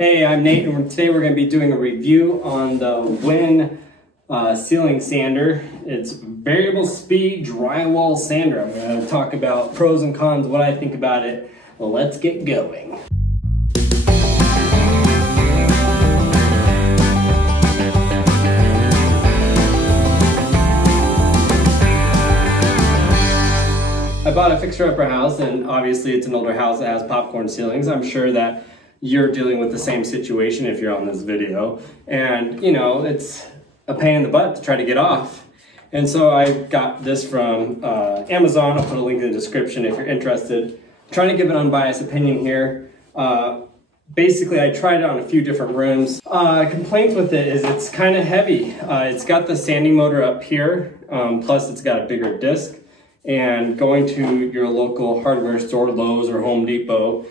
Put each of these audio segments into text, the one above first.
Hey, I'm Nate, and today we're going to be doing a review on the WEN ceiling sander. It's variable speed drywall sander. I'm going to talk about pros and cons, what I think about it. Well, let's get going. I bought a fixer-upper house, and obviously it's an older house that has popcorn ceilings. I'm sure that you're dealing with the same situation if you're on this video. And you know, it's a pain in the butt to try to get off. And so I got this from Amazon. I'll put a link in the description if you're interested. I'm trying to give an unbiased opinion here. Basically, I tried it on a few different rooms. Complaints with it is it's kind of heavy. It's got the sanding motor up here, plus it's got a bigger disc. And going to your local hardware store, Lowe's or Home Depot,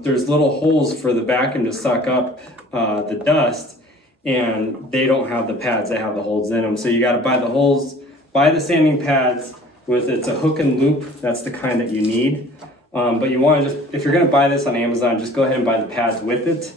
there's little holes for the vacuum to suck up the dust, and they don't have the pads that have the holes in them. So you got to buy the holes, buy the sanding pads with it's a hook and loop. That's the kind that you need. But you want to just, if you're going to buy this on Amazon, just go ahead and buy the pads with it.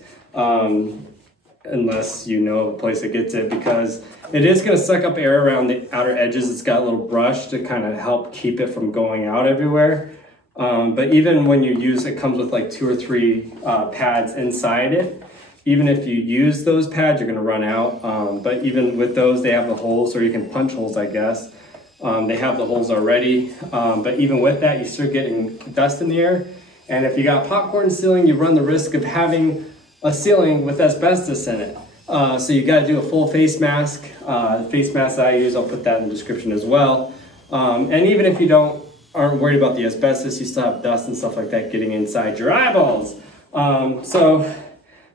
Unless you know a place that gets it, because it is going to suck up air around the outer edges. It's got a little brush to kind of help keep it from going out everywhere. But even when you use it, comes with like 2 or 3 pads inside it. Even if you use those pads, you're going to run out. But even with those, they have the holes, or you can punch holes, I guess. They have the holes already. But even with that, you start getting dust in the air. And if you got popcorn ceiling, you run the risk of having a ceiling with asbestos in it. So you got to do a full face mask. Face mask that I use, I'll put that in the description as well. And even if you aren't worried about the asbestos, you still have dust and stuff like that getting inside your eyeballs. So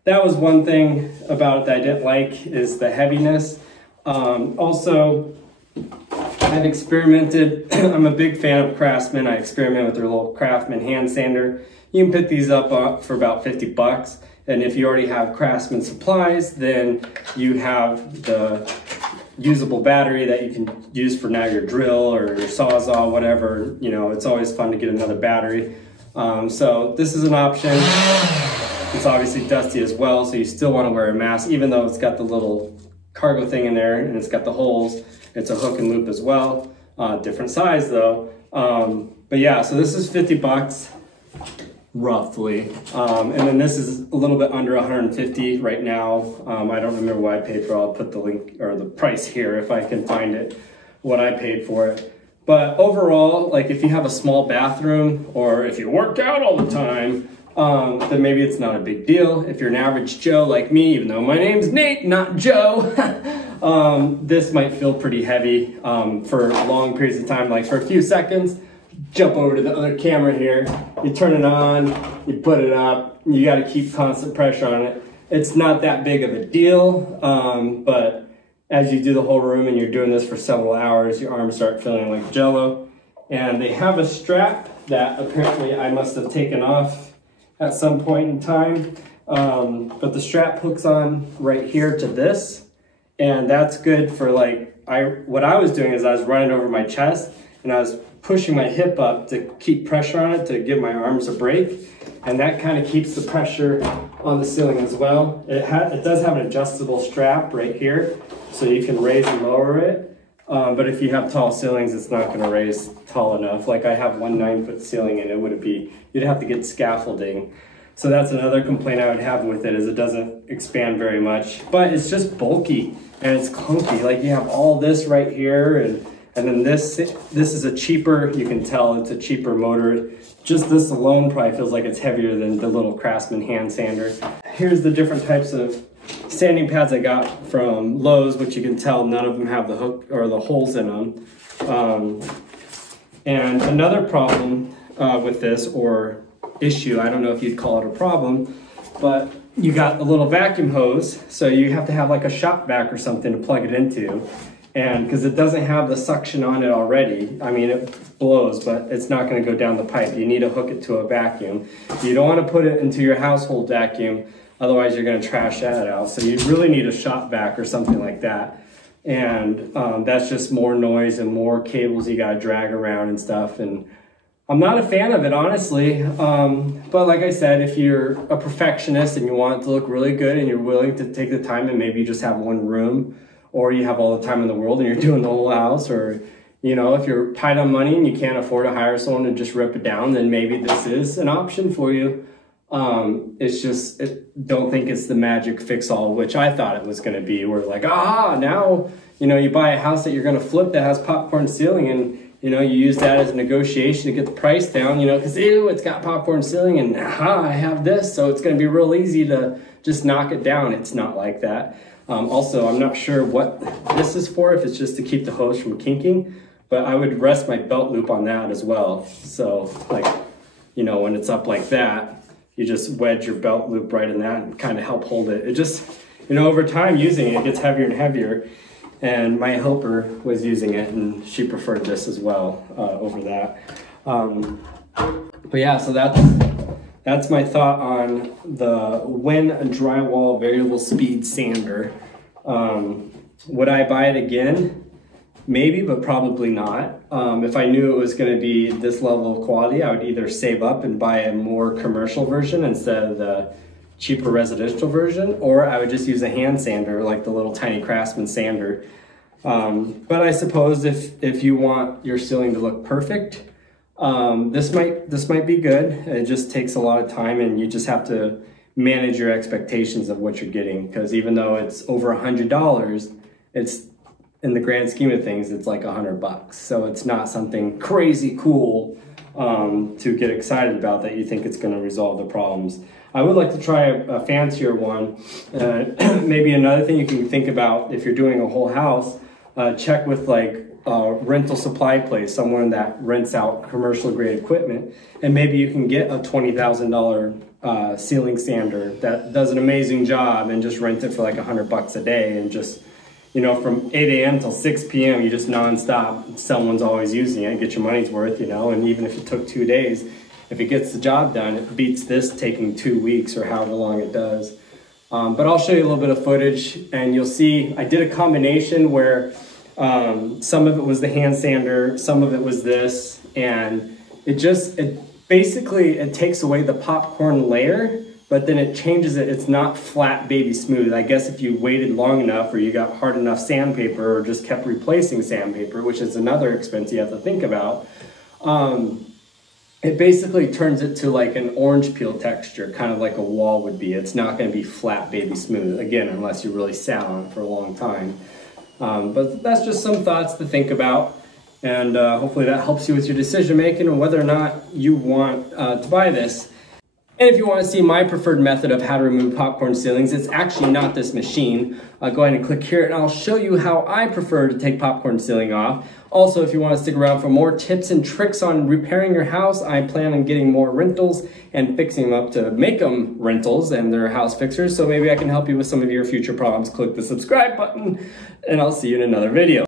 that was one thing about it that I didn't like, is the heaviness. Also, I've experimented. I'm a big fan of Craftsman. I experiment with their little Craftsman hand sander. You can pick these up for about 50 bucks. And if you already have Craftsman supplies, then you have the usable battery that you can use for now your drill or your Sawzall, whatever. You know, it's always fun to get another battery. So this is an option. It's obviously dusty as well, so you still want to wear a mask, even though it's got the little cargo thing in there and it's got the holes. It's a hook and loop as well. Different size though. But yeah, so this is 50 bucks. Roughly. And then this is a little bit under 150 right now. I don't remember what I paid for it. I'll put the link or the price here if I can find it, what I paid for it. But overall, like if you have a small bathroom or if you work out all the time, then maybe it's not a big deal. If you're an average Joe like me, even though my name's Nate, not Joe, this might feel pretty heavy for long periods of time, like for a few seconds. Jump over to the other camera here, you turn it on, you put it up, you got to keep constant pressure on it. It's not that big of a deal, but as you do the whole room and you're doing this for several hours, your arms start feeling like jello. And they have a strap that apparently I must have taken off at some point in time, but the strap hooks on right here to this, and that's good for like, what I was doing is I was running over my chest and I was pushing my hip up to keep pressure on it to give my arms a break, and that kind of keeps the pressure on the ceiling as well. It does have an adjustable strap right here, so you can raise and lower it. But if you have tall ceilings, it's not going to raise tall enough. Like I have one 9-foot ceiling, and you'd have to get scaffolding. So that's another complaint I would have with it, is it doesn't expand very much, but it's just bulky and it's clunky. Like you have all this right here, and then this is a cheaper, you can tell it's a cheaper motor. Just this alone probably feels like it's heavier than the little Craftsman hand sander. Here's the different types of sanding pads I got from Lowe's, which you can tell none of them have the hook or the holes in them. And another problem with this, or issue, I don't know if you'd call it a problem, but you got a little vacuum hose, so you have to have like a shop vac or something to plug it into. And because it doesn't have the suction on it already, I mean, it blows, but it's not going to go down the pipe. You need to hook it to a vacuum. You don't want to put it into your household vacuum, otherwise you're going to trash that out. So you really need a shop vac or something like that. And that's just more noise and more cables you got to drag around and stuff. And I'm not a fan of it, honestly. But like I said, if you're a perfectionist and you want it to look really good and you're willing to take the time, and maybe you just have one room, or you have all the time in the world and you're doing the whole house, or you know, if you're tight on money and you can't afford to hire someone to just rip it down, then maybe this is an option for you. It's just, don't think it's the magic fix-all, which I thought it was going to be, where like, aha, now, you know, you buy a house that you're going to flip that has popcorn ceiling, and you know, you use that as a negotiation to get the price down, you know, because ew, it's got popcorn ceiling, and aha, I have this, so it's going to be real easy to just knock it down. It's not like that. Also, I'm not sure what this is for, if it's just to keep the hose from kinking, but I would rest my belt loop on that as well. So like, you know, when it's up like that, you just wedge your belt loop right in that and kind of help hold it. It just, you know, over time using it, it gets heavier and heavier. And my helper was using it, and she preferred this as well over that. But yeah, so that's my thought on the WEN Drywall variable speed sander. Would I buy it again? Maybe, but probably not. If I knew it was going to be this level of quality, I would either save up and buy a more commercial version instead of the cheaper residential version, or I would just use a hand sander, like the little tiny Craftsman sander. But I suppose if you want your ceiling to look perfect, this might be good. It just takes a lot of time, and you just have to manage your expectations of what you're getting, because even though it's over $100, it's, in the grand scheme of things, it's like $100. So it's not something crazy cool to get excited about that you think it's going to resolve the problems. I would like to try a fancier one. Maybe another thing you can think about if you're doing a whole house, check with like a rental supply place, someone that rents out commercial grade equipment, and maybe you can get a $20,000 ceiling sander that does an amazing job, and just rent it for like $100 a day, and just, you know, from 8 a.m. till 6 p.m. you just nonstop, someone's always using it, get your money's worth, you know. And even if it took 2 days, if it gets the job done, it beats this taking 2 weeks or however long it does. But I'll show you a little bit of footage, and you'll see I did a combination where some of it was the hand sander, some of it was this, and it basically takes away the popcorn layer, but then it changes it. It's not flat baby smooth. I guess if you waited long enough, or you got hard enough sandpaper, or just kept replacing sandpaper, which is another expense you have to think about, it basically turns it to like an orange peel texture, kind of like a wall would be. It's not going to be flat baby smooth, again, unless you really sat on it for a long time. But that's just some thoughts to think about, and hopefully that helps you with your decision making and whether or not you want to buy this. And if you want to see my preferred method of how to remove popcorn ceilings, it's actually not this machine. Go ahead and click here, and I'll show you how I prefer to take popcorn ceiling off. Also, if you want to stick around for more tips and tricks on repairing your house, I plan on getting more rentals and fixing them up to make them rentals and they're house fixers. So maybe I can help you with some of your future problems. Click the subscribe button, and I'll see you in another video.